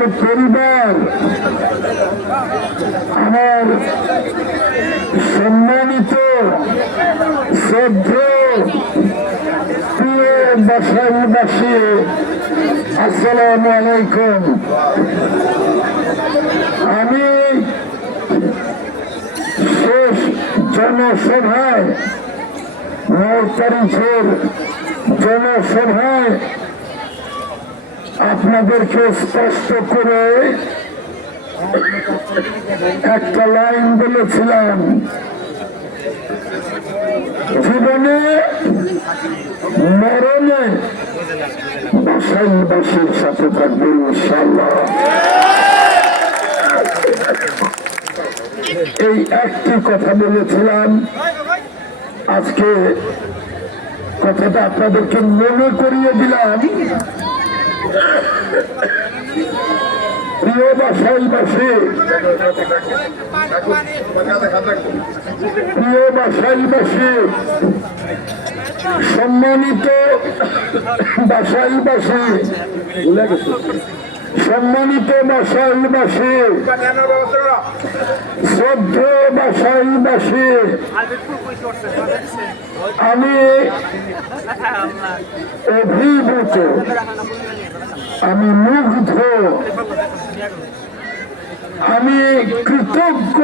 আমার পরিবার, আমার সম্মানিত শ্রদ্ধেয় প্রিয় বাসাইবাসী, আসসালামু আলাইকুম। আমি শেষ জনসভায় 9 তারিখের জনসভায় আপনাদেরকে স্পষ্ট করে একটা লাইন বলেছিলাম, জীবনে মরণে বাসাইবাসীর সাথে থাকবে ইনশাআল্লাহ। এই একটি কথা বলেছিলাম, আজকে কথাটা আপনাদেরকে মনে করিয়ে দিলাম। প্রিয় বাসাইবাসী, প্রিয় বাসাইবাসী, সম্মানিত বাসাইবাসী, সম্মানিত বাসাইবাসী, শ্রদ্ধেয় বাসাইবাসী, আমি অভিভূত, আমি মুগ্ধ, আমি কৃতজ্ঞ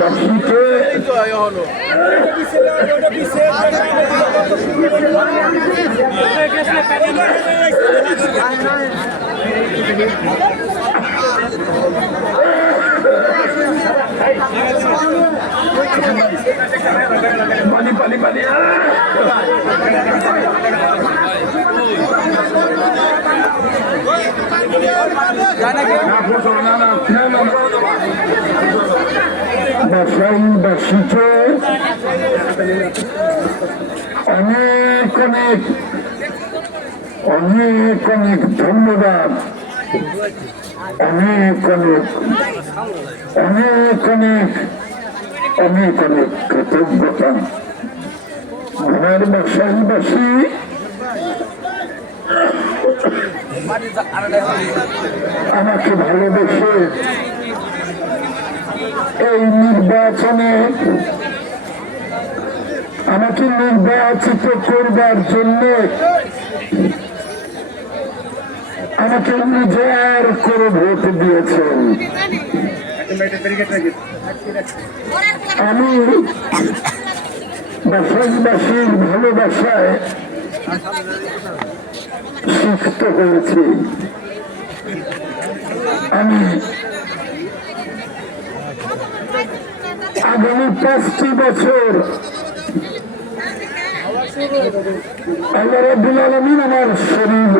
বাসীকে পানি পানি পানি বাসাইবাসীকে অনেক অনেক অনেক অনেক ধন্যবাদ, অনেক অনেক অনেক অনেক অনেক অনেক কৃতজ্ঞতা। আমার বাসাইবাসী আমাকে ভালোবেসে এই নির্বাচনে আমাকে নির্বাচিত করবার জন্য আমাকে নিজের করে ভোট দিয়েছেন। আমি বাসাইবাসীর ভালোবাসায় শিক্ষিত হয়েছি। আমি আগামী 5টি বছর আল্লাহ রাব্বুল আলামিন আমার শরীর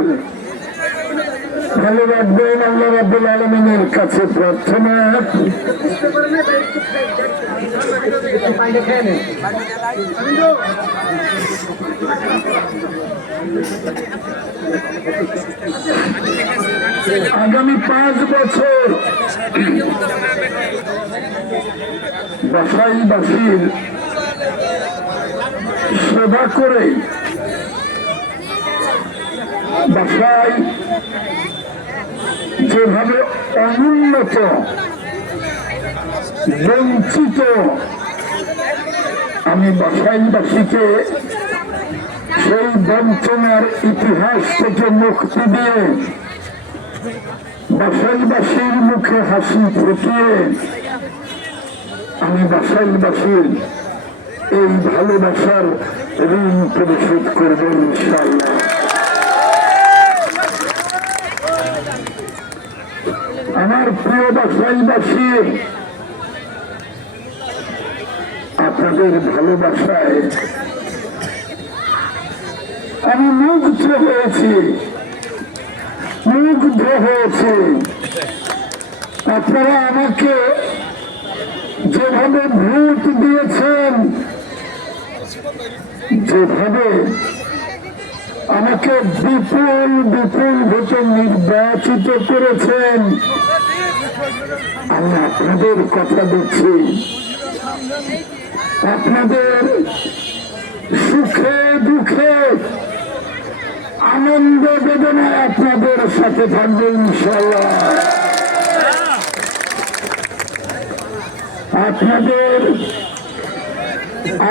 ভালো রাখবেন। আল্লাহ রাব্বুল আলামিনের কাছে প্রার্থনা, আগামী 5 বছর বাসাইবাসীর সেবা করে বাসায় যেভাবে অনুন্নত বঞ্চিত আমি বাসাইবাসীকে সেই বঞ্চনার ইতিহাস থেকে মুক্তি দিয়ে বাসাইবাসীর মুখে হাসি ফুটিয়ে আমি বাসাইবাসীর এই ভালোবাসার ঋণ পরিশোধ করব ইনশাআল্লাহ। আমার প্রিয় বাসাইবাসী, আপনাদের ভালোবাসায় আমি মুগ্ধ হয়েছি, মুগ্ধ হয়েছি। আপনারা আমাকে যেভাবে ভোট দিয়েছেন, যেভাবে আমাকে বিপুল বিপুল ভোটে নির্বাচিত করেছেন। আমি আপনাদের কথা বলছি, আপনাদের সুখে দুঃখে আনন্দ বেদনায় আপনাদের সাথে থাকবে ইনশাআল্লাহ। আপনাদের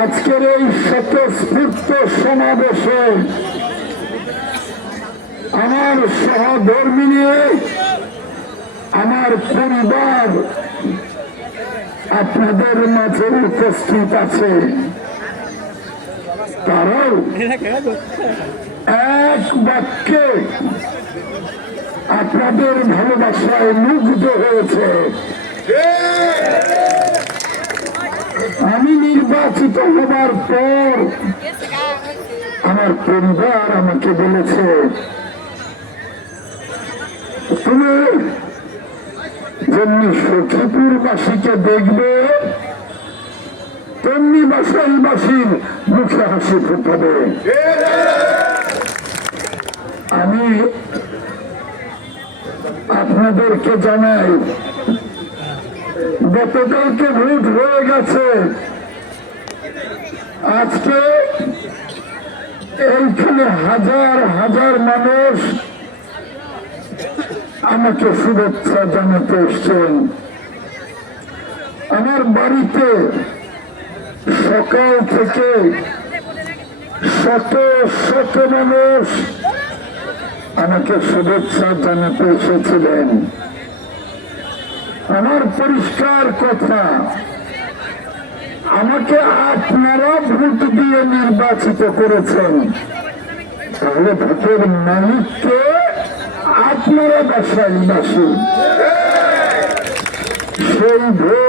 আজকের এই স্বতঃস্ফূর্ত সমাবেশে আমার সহধর্মী নিয়ে আমার পরিবার আপনাদের মাঝে উপস্থিত আছে। তারাও এক বাক্যে আপনাদের ভালোবাসায় মুগ্ধ হয়েছে। আমি নির্বাচিত হবার পর আমার পরিবার আমাকে বলেছে, তুমি যেমনি সখীপুরবাসীকে দেখবে তেমনি বাসাইবাসীর মুখে হাসি ফুটাবে। আমি আপনাদেরকে জানাই, গতকালকে ভোট হয়ে গেছে, আজকে এইখানে হাজার হাজার মানুষ আমাকে শুভেচ্ছা জানাতে এসছেন। আমার বাড়িতে সকাল থেকে শত শত মানুষ আমাকে শুভেচ্ছা জানাতে এসেছিলেন। আমার পরিষ্কার কথা, আমাকে আপনারা ভোট দিয়ে নির্বাচিত করেছেন, তাহলে ভোটের মালিককে আপনারা বাসাইবাসী। সেই ভোট